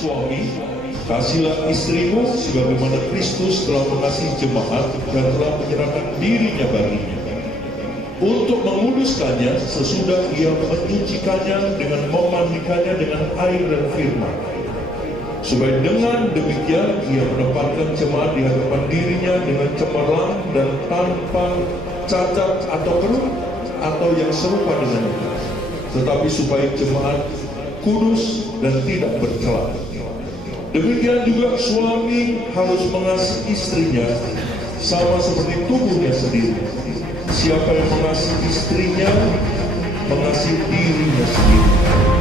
suami, kasihilah istrimu sebagaimana Kristus telah mengasihi jemaat dan telah menyerahkan dirinya baginya, untuk menguduskannya sesudah ia menyucikannya dengan memandikannya dengan air dan firman, supaya dengan demikian ia menempatkan jemaat di hadapan dirinya dengan cemerlang dan tanpa cacat atau keluh atau yang serupa dengannya, tetapi supaya jemaat kudus dan tidak bercela. Demikian juga suami harus mengasihi istrinya sama seperti tubuhnya sendiri. Siapa yang mengasihi istrinya, mengasihi dirinya sendiri.